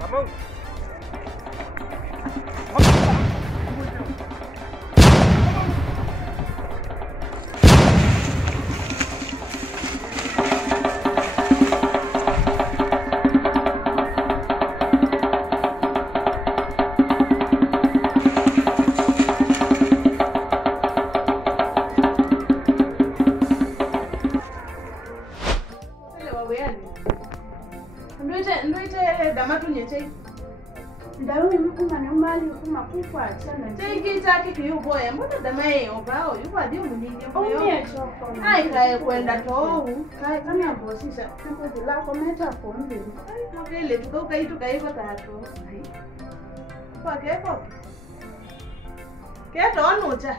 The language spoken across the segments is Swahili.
Kamau. Ndoite damatu nyechei. Ndawe mukuma nomali kuma kukwa chana. Cheki chaki kiyuboya mbona damaye obao yuko adi munini Oye oyo. choko. Ai kae kwenda tohu. Kai kama bosisa. Tuko la kometa pombe. Ai mokele tukaiva tatu. Ai. Kwa keko. Keto onucha.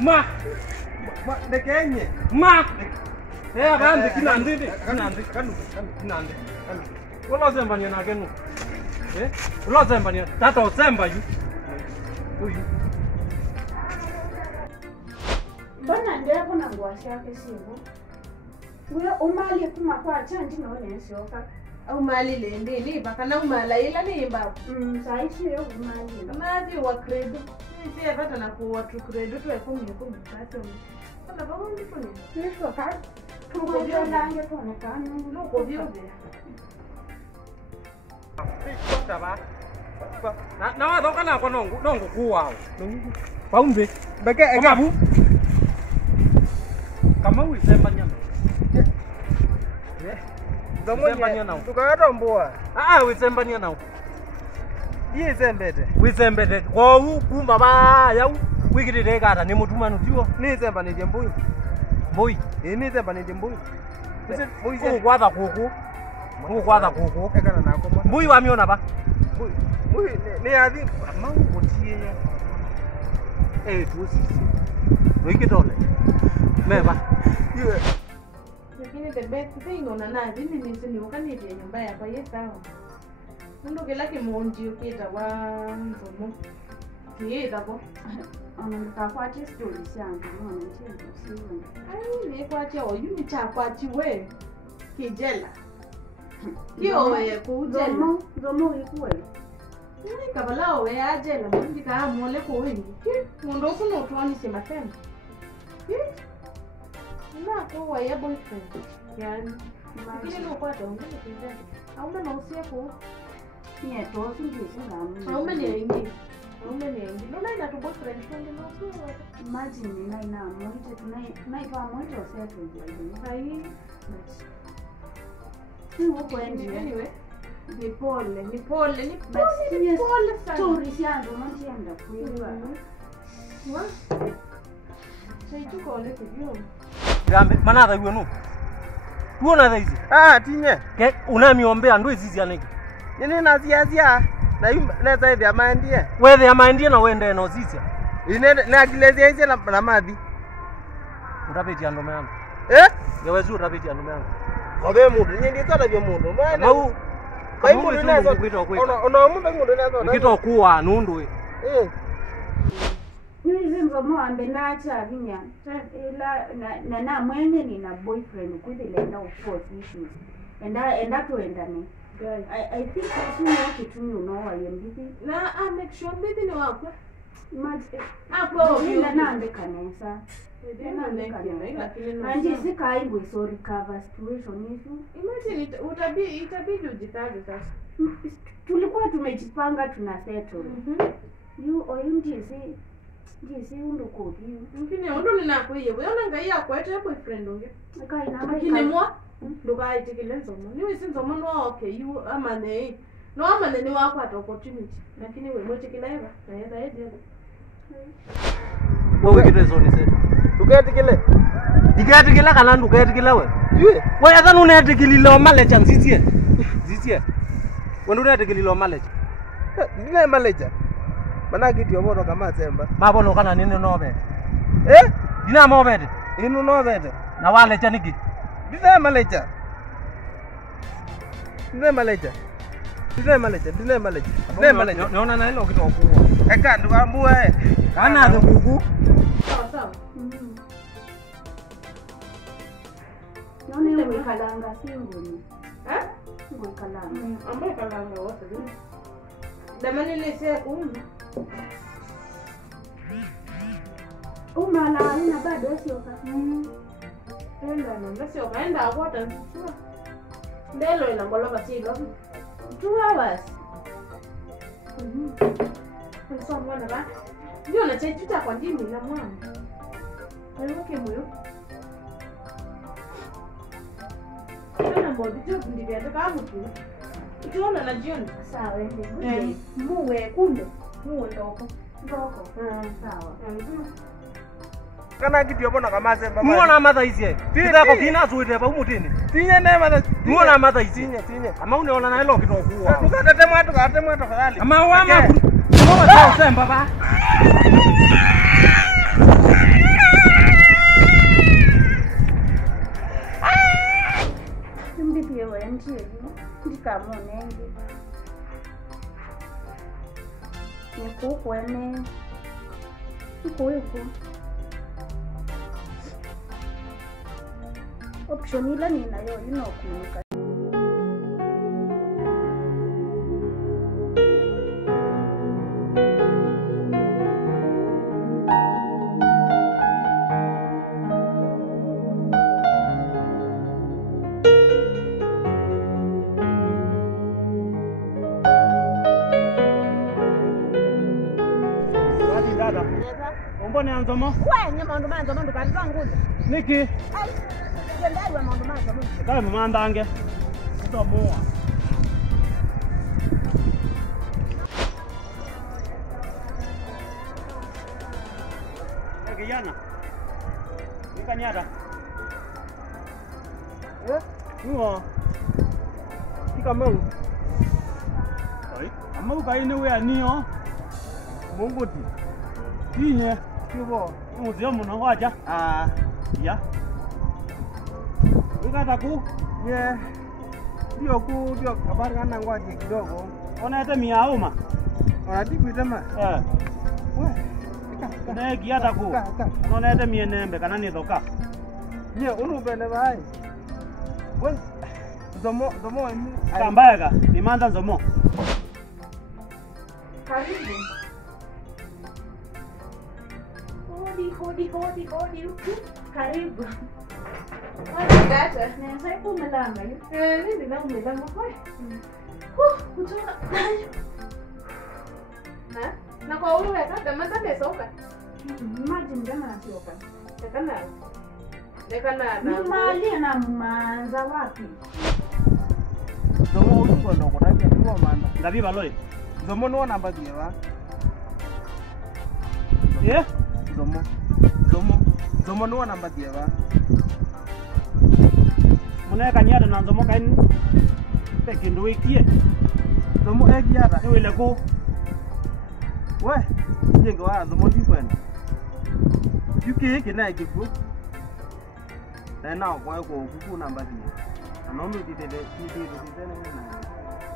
Ma, de kenye. Ma. Abandi kinandi. Kanu. Wala zembanya na kenu. Wala zembanya. Tata uzemba yu. Uyu. Bana ndeko na ngwasha yake sibo. Uyo umali kuma kwa chanji no nensioka. Au mali lende ni bakana umala ila ni imba. Saisi yo umali. Maji wa credo. Sisi hata na kuwa tu credo tu 10 kato. Kana baba ndipo ni. Nisho ka. Tuko vyo ndange tone kanu. Nuko vyote. Na wathoka nako nongo kuwao. Paumbe. Beke ekabu. Kama uisemba nyama. Wizembania nao. Tukatomboa. Wizembania nao. Iye zembete. Wizembete. Kwa kuma ba yau. Wigirire gata ni mutumanu tiwo. Ni zemba ni jembui. Mbui. Ni zemba ni jembui. Mbui ze kwatha kuku. Kwatha kuku. Ekana nako ma. Mbui wamiona ba. Mbui ni athi mangu tie. Tusi. Wikitole. Meba. Iwe. Lakini the best thing unaona mimi ni ukanije nyumba yako sawa. Ndo kila kimonji ukita wa mbomo. Kiita ko. Nikafuatia stories yangu none ntindo siwe. Ai ni kwacha oyu ni cha kwachi we. Kijela. Kio we kujela. Zomo ikuwe. Ni kabala we ajela ndi ka mole ko wengi. Mundo kuno twani sema tena. Na kwa ya boyfriend. Yani. Lakini no kwa tongo kijela. Au na usia ko. Nye to singisi ngamu. Au mene ingi. Nona ina tu boyfriend twende no so. Imagine ina moite tunaipa moite oseto ndio. Hai. Ni huko Anyway. Ni pole sana. Stories yangu mtienda kuelewa. Wa? Saitu kole kivyo. Gambe manatha iwe no. Tuona thaizi. Tinye. Ke unamiombea ndo izizi aniki. Nini naziazia? Na yumba neza hivi amandie. Wethe amandie na wende no zizia. Ine na kilezia hizi na madhi. Utapetia ndo meana. Yewezu utapetia ndo meana. Kobe mundu nyindi tsara byo mundu. Mau. Kai mundu nazo. Ono mundu nazo. Ukito kuwa nundu we. Nizi mbomo ambe nacha vinya. Na mwenye ni na boyfriend kudile na of course issues. Enda tuendane. I think kitu unaoa yembizi. Na make sure mbizi ni wako. Hapo ila naambe kanisa. Anje sikaingwe so recover situation yetu. Imagine itabidi ujikaze sasa. Tulikuwa tumejipanga tuna settle. You oyundi si Jisi undu kodi. Mkini undu ninakuye. Wewe ngai akwete boyfriend unge. Kai na Mkini mwa nduga itikile nzomo. Niwe sinzomo no okay you amane. No amane ni wako at opportunity. Lakini wewe mwetikile eva. Naenda yeye. Wewe kitu ni sasa. Tuketikile. Diketikile kana nduketikile we. Yue. Wewe hata unetikilile omalecha nzitie. Zitie. Wewe unetikilile omalecha. Ndine malecha. Mana kitu yomono kama semba. Mabolo kana nini nobe. Dina mobede. Inu no bete. Na wale cha niki. Ndine malecha. Ndine malecha. Ndine malecha. Ndine malecha. Ndine malecha. Naona na ile kitu kwa. Eka ndukambue. Kana ndugu. Sawa sawa. Naona ile kalanga singoni. Ngo kalanga. Ambaye kalanga wote. Damani lese kumu. Umala ina bado sio ka. Enda no, sio kaenda akwata. Ndelo ina ngoloba silo. 2 hours. Kwa mwana ba. Ndio na chechuta kwa jini na mwana. Wewe moyo. Kana mbodi tu ndivyo kama tu. Ukiona na jioni Sawa ende. Muwe kumbe. Muwe ndoko. Sawa. Kana kitu yomono kama semba. Muona matha ici. Kitako kina zuite ba umutini. Tinye ne matha. Muona matha ici. Tinye. Ama unaona na ile kitu kwa. Tukatete mwa tafadhali. Ama wama. Muona semba ba. Ndipie wendi. Ndikamonenge. Nikukwene. Iko. Option ile ninayo inokunuka. Dada. Umbone anzomo? Wewe mandu mandu kanzanguza. Niki. Ai. Yendawe mandu mandu. Kale mmandange. Ndomoa. Kijana. Nikanyata. Nuo. Ikameu. Oi. Amau kaine we anio. Munguti. Tinye. Kibo. Muzio muno waja. Ya. Ukataku. Ye. Ndio habari kana ngwaje kidogo. Unaete miauma. Unatipita ma. Ne giata ku. Unaete mienembe kana ni thoka. Ye unubene bai. Wewe zomo ni Kambaga, ni manda zomo. karibu. Hodi. Karibu. Data. Naweza ipo melanga hiyo. Nini na umelamba kwa? Kutoka. Na kwa wewe kaka mata soka. Imagine jana asioka. Nekana Ni mali na manza wapi? zomo ulungo ndo kutakia kwa manda. Ngapi baloi? Zomo no namba diwa. Eh? Zomo no namba diwa. Mune kanyada na zomo kain. Pekindu wikie. Zomo egiata. Ni wile ku. We, jengo wa zomo different. Yuki kina kiku. Na kwa kuku namba diwa. Anomi dide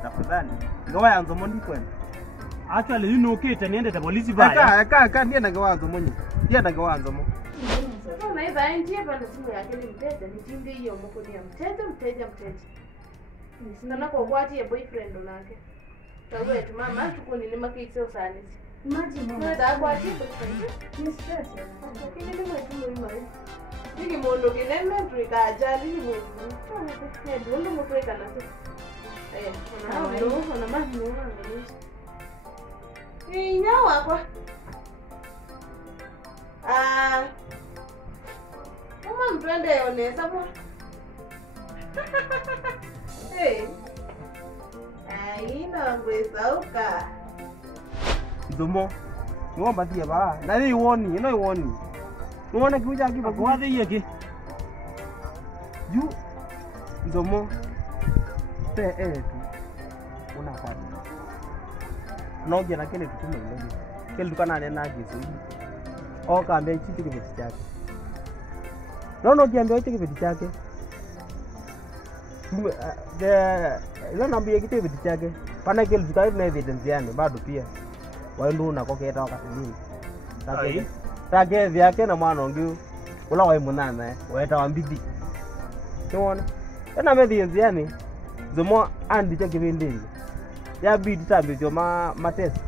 tafadhali. Ngowa ya zomo different. Actually you know kite niende te polisi baya. Aka ndiye nagawa zomo nyi. Ndiye nagawa zomo. sasa unaweza endie pale simu yake ni mteja nitinge hiyo mkonia mteja. Sina kwa kwati ya boyfriend unake. Tawe tu mama tukuni ni makitse usani. Imagine. Unaweza kwati boyfriend. Ni stress. Kile ni mtu mwema. Niki mondo kinene tuika ajali ni mwetu. Ndio mtu tuika na sisi. Una maji unaona. Nyawa kwa. Mama mtwende onesa mwa. Hey. Ina ngwesauka. Ndomo. Ngomba thie ba. Na ni woni, no woni. Nuona kiuja kiba Kwa the yake. Yu. Ndomo. Te tu. Una kwadi. No gena kile tutume ile. Kile dukana nena gizo. O kambe chiti kibeti chake. No kiambe kibeti chake. Ilo nambia kibeti chake. Pana kile dukai na evidence yani bado pia. Waendu na koketa wakati nini. Take vyake na mwana ngiu. Ula wa munana weta wambidi. Tuona. Ena evidence yani. Zomo andi chake kibindi. Ya bidi tabi jo matesa.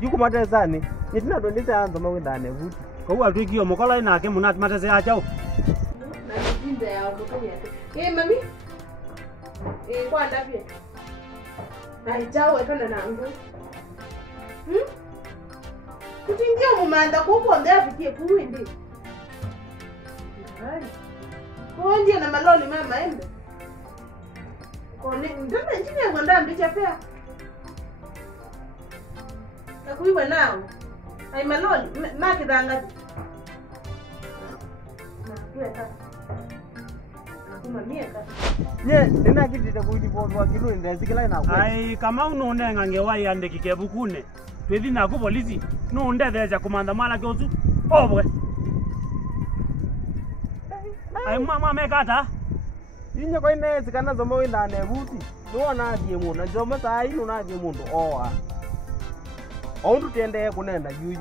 Yuko matesa ni. Nitina ndonita anza mawindane vuti. Kwa atwikio mukola inake munati matese yachao. Na njinda ya mukoni yake. Mami. Kwa ndapye. Naichao ekana nangu. Kutingia mumanda kuko ndea fikie kuwindi. Kuonje na maloli mama embe. Kone ndana njini ya nganda mbicha pea. Kakuiwa nao. Ai maloli maki danga. Na tuweka. Kuma mieka. Nye, nina kitite kuidipoa kinu ndezikila ina kwa. Ai kama unonenga ngewai andiki kebukune. Twethi na ku polisi no ndetheja kumanda mala kyotu. Obwe. Ai mama mekata. Inye kwa ine zikana zomo windane vuti. Nuona adie mundu. Zomo saa inu na adie mundu. Owa. Ondu tiende kunenda yuyu.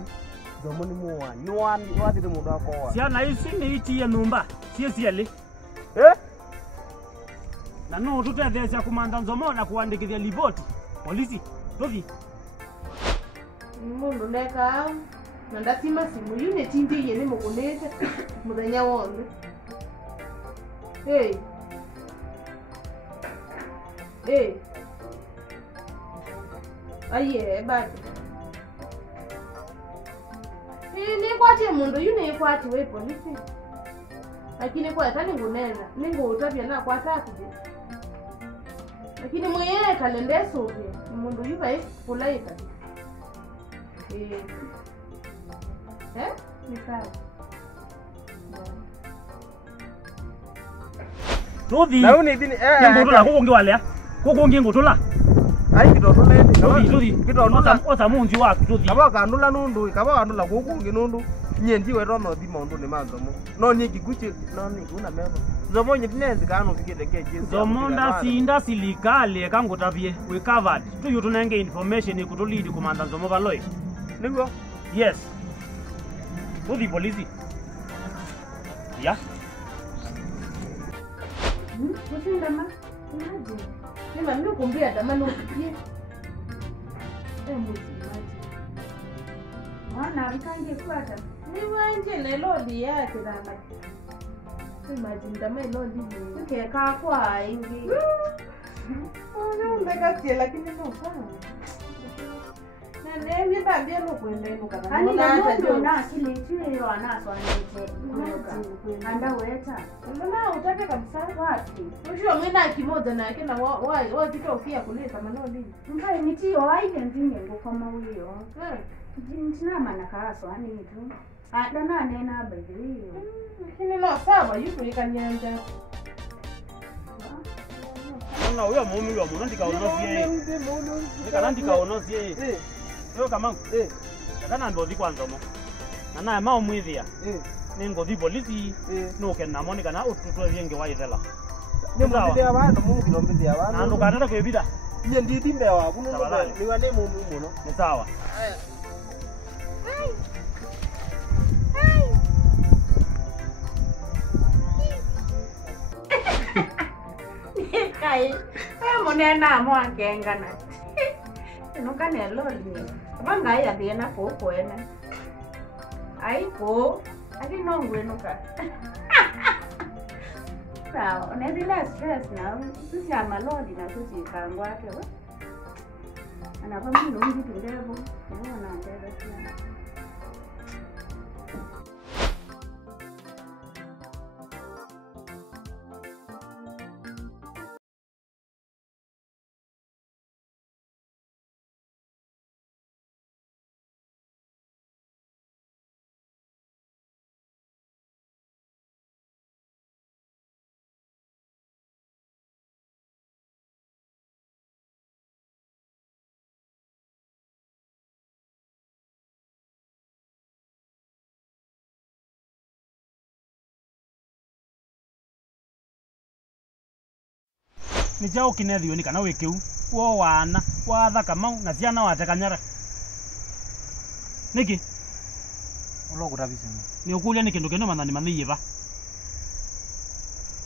Zomo ni muwa. Nuwani wadite mundu wako owa. Siana isi ni iti ya numba. Sieli. Na no tutetheja kumanda nzomo na kuandikithia ripoti. Polisi. Tothi. Mundu neka na ndatima simu yune tindi yene mukunete muthenya wonde. Hey. Aye bado. Ni kwatie mundu yune kwati we polisi. Lakini kwa tani ngunena, ningo utapia na kwa tatu. Lakini mwenye kalendeso pia, mundu yuba kulaika. Ni sawa. Tothi. Na uni dini ngotula kukungi walea. Kukungi ngotula. Ai kitotule. Tothi. Kitotula. Ota munji wa tothi. Kaba kandula nundu, kaba kandula kukungi nundu. Nyendi we rono di mondo ne manzomo. No ni kiguchi, no ni una memo. Zomo nyinezi kanu fikete keje. Zomo nda silikale kangotapie. We covered. Tu yutu nenge information ikutulidi kumanda zomo baloi. Ningo? Yes. Tothi polisi. Ya. Usinda ma. Imagine. Nima mimi kumbia tamani ufikie. Mbuzi maji. Mwana mkange kwata. Ni wanje na lodi yake dama. Imagine dama lodi ni. Keka kwa ingi. Oh, ndakatia lakini no sana. Na nemi tabia no kwenda ino kana. Ani ndo na kile chio anaso anaite. Anda weta. Mbona utake kabisa wapi? Unajua mwenda kimoja na yake na wao kitofia kuleta manoli. Mbai mitio aike nzinge ngokoma huyo. Jintina manakaso ani tu. Dana nena badri. Lakini no sawa yuko ikanyanja. Ona huyo mume wa muno ndikaonosie. Ndikana ndikaonosie. Yo kama ndakana ndothi kwa nzomo. Na naye mao mwithia. Ningothi polisi no kena moni kana ututwe nge waithela. Nimutithia bandu mumukilomithia bandu. Na ndukatata kwibida. Nye nditi mbewa kuno ni wane mundu muno. Ni sawa. Kai. Munena mwangengana. Nuka neloli. Banga ya biena popo ene. Aiko. Ati nongwe nuka. Sawa, unazila stress na sisi amalodi na sisi kangwa yake wa. Anapa mimi ndo ndivyo ndivyo. Naona ndivyo. ni chao kinethio ni kana wikiu wo wana watha Kamau na ciana watekanyara niki Ulo kutabisema. ni ukulia ni kindu kino manani mathiiva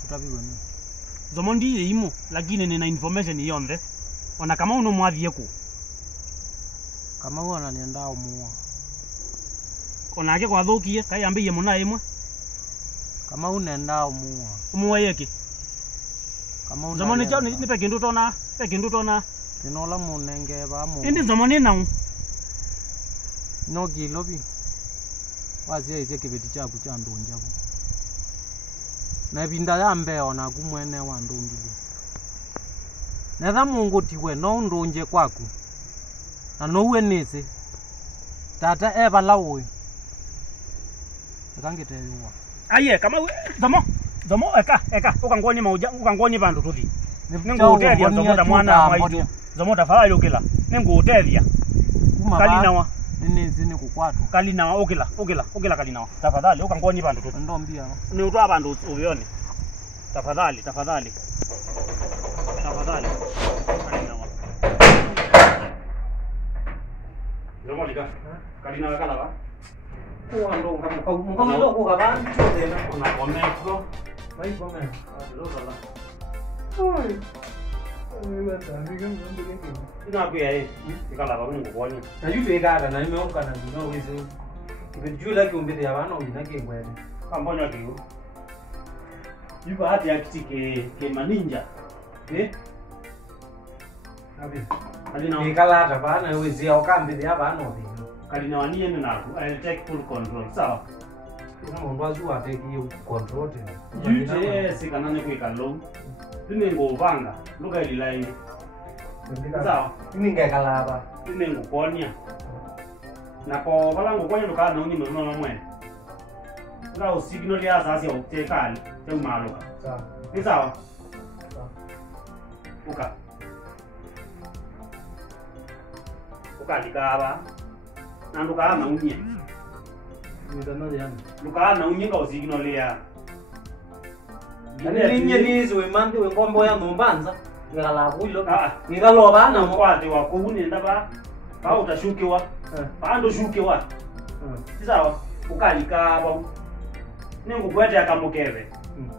Kutabiwa ni. zomondi imo lakini nina information yonthe ona Kamau no mwathie ku Kamau ananienda umuwa. ona ake kwathukie kai ambiye muna imwe Kamau nenda umuwa. umuwa yeki Kamau zomoni chao ni pe kindu tona Ninola munenge ba mu. indi zomoni nau No gilobi. Wazia ise kibeti chaku cha ndonjaku. Na binda ya mbeo na kumwene wa ndongilu. Netha mungu tiwe no ndonje kwaku. Na no we nese. Tata eba lawe. Akangitewa. aye Kamau zomo eka ukangoni bandu tuthi ningutethia zomota mwana waitu zomota fawali ukila ningutethia kalinawa Nini kukwatu. kalinawa ukila kalinawa tafadhali ukangoni bandu tuthi Ndombia. ni utwa bandu uvione tafadhali kalinawa zomolika kalinawa kalaba Kuwa ndo ngam ndo ku gaban tena. ona komeko Mai kome. lozala Oi. Wewe tani ngam ndo inakuya ikalaba kuningukoni na yute gara na imeonka na ndino weze ibejula kiumbete yabana ubinake ngwele kambonya kiu yuko hati ke maninja abi kalina ikalata bana weze okambete yabana obino kalina waniye naku I'll take full control sawa kama ndo azu ateki control tena yute sikanane kwikalo linenguvanga luka ililaini sawa ninge kalaba linengukonia nako valangukonia lukana unyino mama mwene nga usignal ya sasa ya utekali teumaluka sawa ni sawa ukalikaba nandukana unye ndana yana lukana unye nga usignal ya ninye nizo wemande wengombo ya nombanza ngalabulo Ah. ngaloba na mo kwate wako unenda ba utashukiwa bando shukiwa sawa ukalikaba ningukwete akamukeve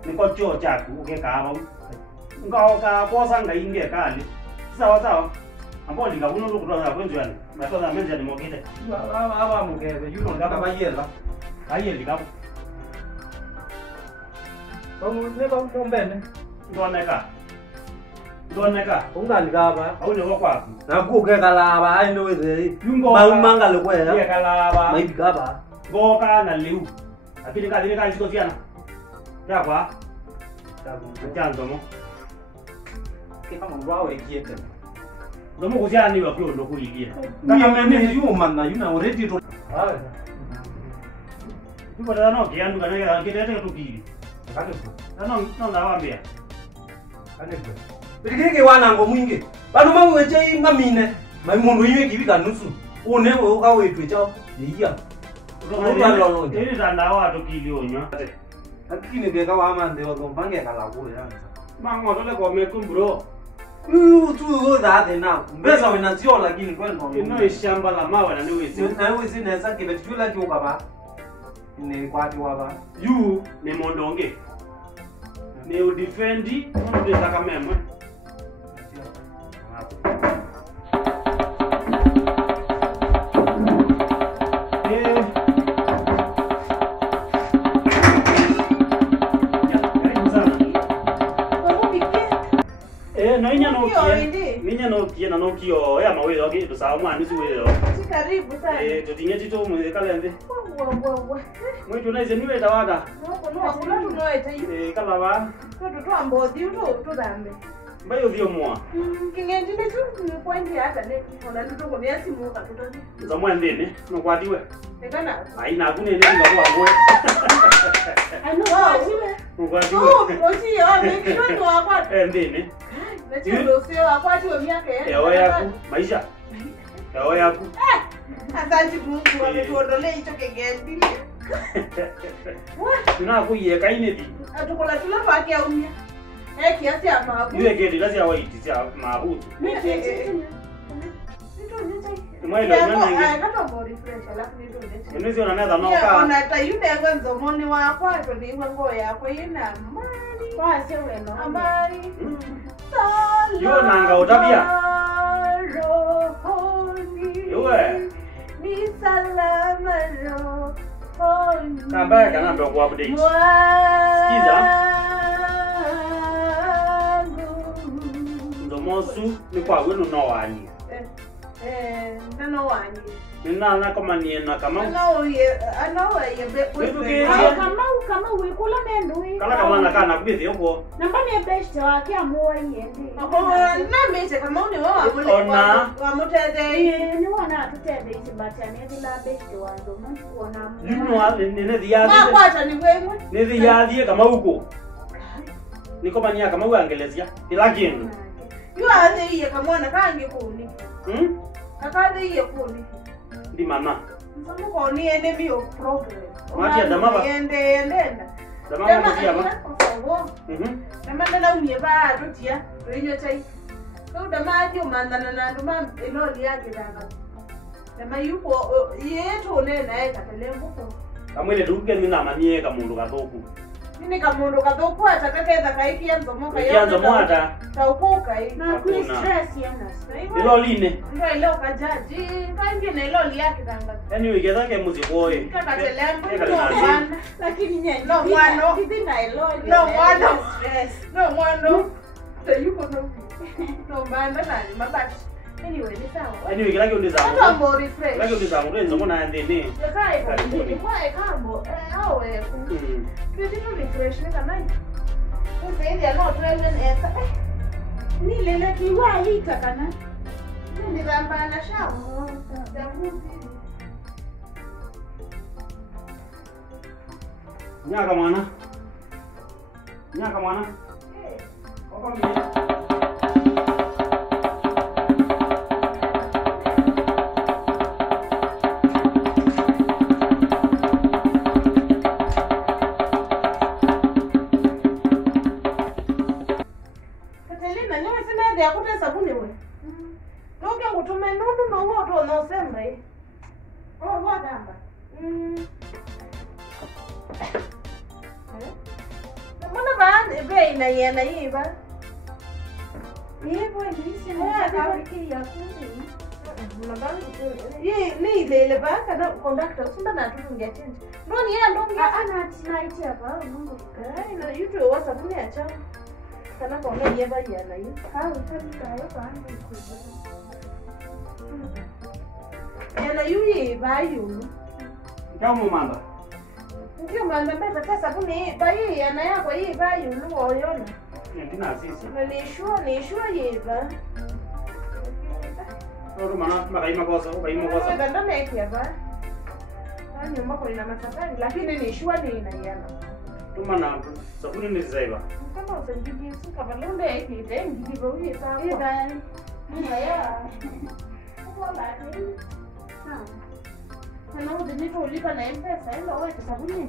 niko choo chaku ukekaba ngaoka kosa ngainge kali sawa ambo ndikabuno lokutoza kwenzo yani matoza menja ni mokite aba mukebe yuno ngaba bayela aye likabu ne ba ngombene ndoneka ungalikaba aune wakwaku nakuke kalaba ayino weze Yungo- mangala lekwela ye kalaba maibikaba ngoka na liu lakini kali siko tiana yakwa chanzo mo kama ngwawe kiete ndomo kuziani wa kyo ndo kuigia mimi yuma na yuna already to tuko tano kiandu kana ngitete tukiri kanepo no ndawambia kanepo Birigege wanango mwingi bano mawe weche ngamine mai mundu yiwe kibika nusu unewe ukawe twecha yiya ili tandawa tukili onywa lakini beka wa mande wa gombange kala kule yanza mango tole ko mekumbro tu that na mbeza wena sio lakini kwenda ino ishamba la mawe na niwezi na wewe zinaweza kibetula kiuka ba ni kwati waba yu ni mondonge ni udefendi ndo ndaka memwe ninya no kiena no kio ya mawilo ki to sawa mwana nisu wilo Karibu sana. tutinye tito mu kalende Wa. mwitu na ize niwe tawada Kuna tunoeta hivi. kala ba Tutwambodhi utudambe. mbayo vyo mwa Kingendile tu ni point hata ne. Ona tuko ni simu katutozi. za mwendene no kwatiwe Ekana. aina kunene ngabwa ngwe Ano wajiwe. kwatiwe Oti yo make sure to akwa. ndene Ndio sio akwati wa miaka ewa yaku maisha ewa yaku Asante Mungu ametuondolea hicho kigembile. tuna kuye kaine di Atukola tula pake umia. kiasi ya mabu. Yule kedi lazima awe itisia mahutu. Mwele mwana Kama bo refresh alafu ndio nje. Ndio zio naneza no Yeah, ka. ona tayude ngwenzo moni wako to ndingwe ngo yako ina mali. Kwa sio weno. Amari. Yo nanga utabia. Yue. Ni salama rohoni. Kamba kana ndo kwa update. Ndo mosu ni kwa wenu no wani. Nano wani. Nina na kama ni na kama. Ano ye be. Kama wekula mendo. Kala kama na kana kubithi huko. Namba ni best wake amua yende. Na mese kama uni wao amule. Ona. Wa muteze. Ni wana tutende isi batani bila best wangu. Mwana Yuno wa nene diathi. Ma kwata ni wewe. Ni diathi kama huko. Ni kama ni kama uangelezia. Ilakini. Yu aze iye kamona kange kuni. Akaze iye kuni. Ndi mama. Msamu kwa ni ende bio progress. Mati ya damaba. Ende. Dama mama tia ba. Dama ndana umye ba dotia. Rinyo chai. Kwa dama adio mandana na nduma eloli yake dama. Dama yupo yeto nena eka telembo ko. Kamwele duke ni na manie ka mundu gathuku. Nini kamundu kathuku ataketeza kaikia nzomoka yote. Kianza mwata. Taukuka hii. na ku stress yana. Iloline. Ndio ile ukajaji. Kaingi na eloli yake dama. Yani wigezange muzikoe. Kaka telembo Eka ndo linazi. bana. Lakini nye No mwano. hivi na eloni. No mwano. No mwano. Yuko no banda nani mabati. Anyway, ni sawa. Yani wigelage undiza. Hata ambo refresh. Lage undiza mwenzo mbona ndene. Yakai kwa kwa ekambo awe kitu refresh ni kama hivi. Sasa hivi ano tuende esa. Ni lele kiwa hita kana. Ni ramba na shawo. Nyaka mwana. Nyaka mwana. Opa mimi. Katelina nyowe sina ndio akuta sabuni wewe. Ndoke ngutume nundu no woto no sema hii. Oh wadamba. Mbona bana ebe ina yiba? Yebo ndisi na kawiki ya kundi. Ye ni ile ba kana conductor sunda na tutungia change. Ndoni yeye ndongia Ana tonight hapa Mungu. ina YouTube WhatsApp ni acha. Kana kwa nini yeba yana hii? Hao tabika hapa ande kuja. Yana yui ba yu. Kama manda. Ndio maana mbona sasa sabuni ba hii yana yako hii ba yu luo yona. Ntina sisi. Na ni shua yeba. Oro mana makaima kosa, ukaima kosa. Sasa ndo naipia ba. Ani mbako ina masafari lakini ni shua ni ina yana. Tuma na sabuni ni zaiba. Kama usajili suka balonde hivi ndio ndio hivi sawa. Ida. Haya. Wala ni. Kana uje nito ulipa na M-Pesa ila wewe sabuni.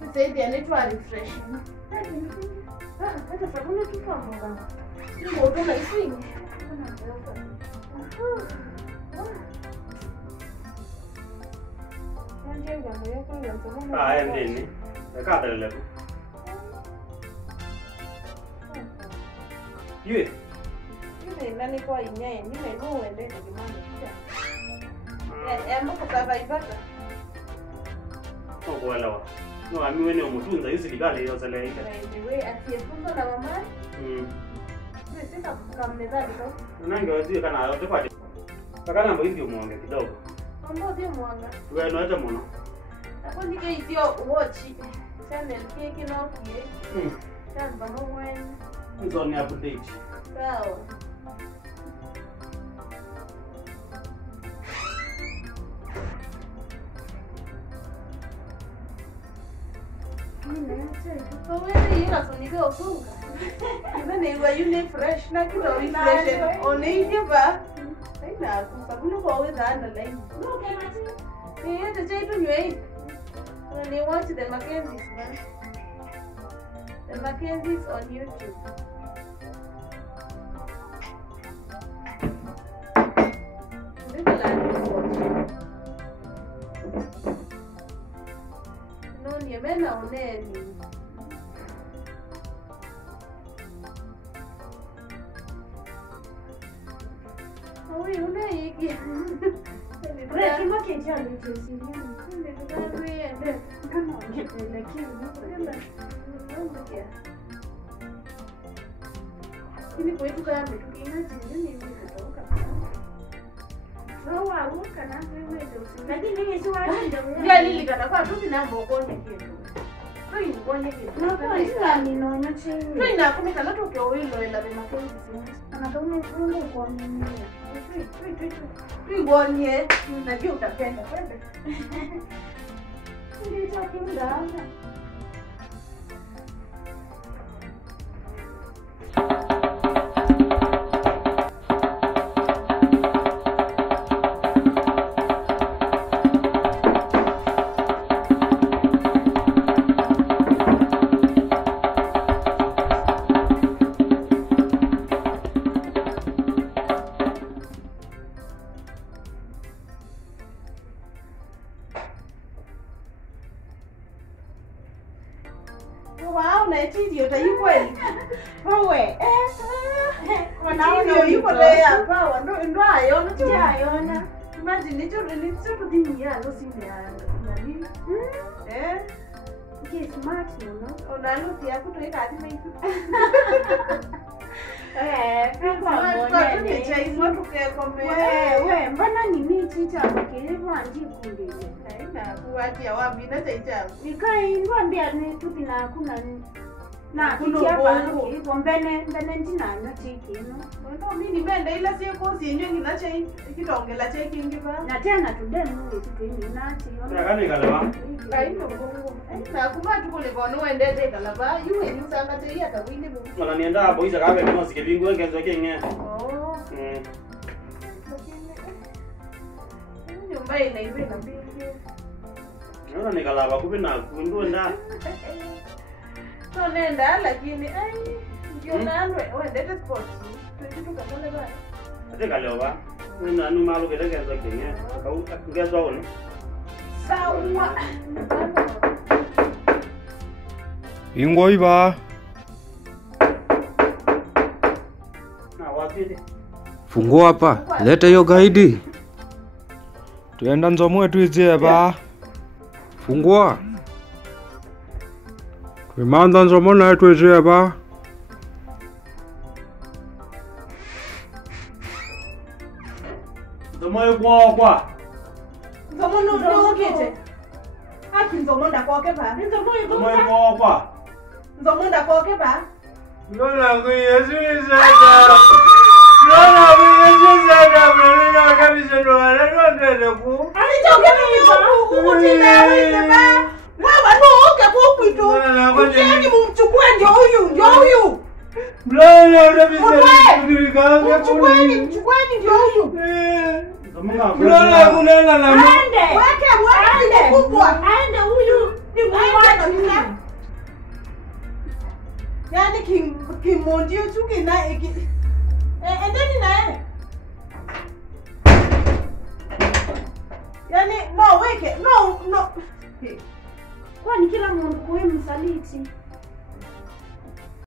Sasa hivi anaitwa refresh. Hata sabuni tu kwa mboga. Ndio ndo naisi. Ah, ndeni. Kadalele tu. Yue. Yule nani kwa inyaye, mimi ndio uende kwa kimani pia. Mbona kava ipata? Okuelewa. No, ami wene umutunza yusi ligale yosele ike. Wewe asiyefunza na mama? Sisi kama mnezali tu. Nange wazio kana yote pale. Kakana mbo hivi muonge kidogo. Mambo ndio mwanga. Wewe no hata muno. Hapo ndike hiyo watch channel kiki no kie. Tamba mwen. Nzo ni update. Sawa. Wewe ila sunivyo sunga. Nani wewe yule fresh na kitu refresh. Oneiva. Haina kusabuni kwa wewe ana line. Look at it. Ni yote chaitu nywe. Ni watch the Mackenzie. The The Mackenzies on YouTube. No, niemena oneni. Oi, unaiki. Wewe kima kicha ni chesini. Ndio Kama ungependa kitu. Ini kwetu kaya metukina chini ni kutoka. Sawa, uka na wewe ndio. Lakini yeye si waenda wewe. Ndio lilikata kwa tu na mbokoni kitu. Toi ngone kitu. Na kwa nini ninaona chini? Toi na kumika na tokyo wilo ila be Mackenzie. Anataka kuenda kwa mimi. Toi ngone najua utapenda kwende. Ndio chakula. Wow, na titi utayuko Wewe, wanaona yuko lea power ndo ayona tu ayona. imagine nicho kudimia lo simya nani Ki smart no. onaluti akutoika ati maitu Kwa ni chai watu ke kombe wewe, mbona nini chicha kilipo anjikule? na kuwatia wapi na chai changu Nikai ngwambia ni tupi na hakuna na Kuna kikia pa ubongo. kilipo mbene ntina no chiki no. ndo mimi nibende ila sio kosi yenyewe ngina chai kitongela chai kingi ba Na tena tudemu kitu ni nati Ya kani kalaba. kaino bongo na kuma tukule kono wendete kalaba yuwe ni sanga chai hata wili bu Mala nienda hapo isa kabe mno sikebingu ngezo kenge. oh nyumba inaibe na mbili Naona ni kalaba kupina kundu nda. so nenda lakini ai ndio nandwe wendete sports tukitu kakale ba Ate kalewa. Nina anu malu kete ngezo kenge. Kau ngezo ono. sawa Ingoi ba. Na wapi Fungua hapa. Leta hiyo gaidi. Tuenda nzomo tuizie ba. Fungua. Tuimanda nzomo na tuizie ba. Ndomo kwa. nzomo no kete haki nzomo ndakoke ba Ndomo kwa. nzomo ndakoke ba Nona kuyesuiza. Nona kuyesuiza mwana kabisa ndo anataka ku. alichoke mimi utina wewe ba wewe no oke kukwito ukieni mumchukue ndio huyu Mlana kabisa kudirikanga mchukueni ndio huyu Mlana kunena na Aende. weke ni kubwa Aende huyu ni mwana. yani kimondio chuki na endeni naye yani no weke no Kwani kila mtu kwa msaliti?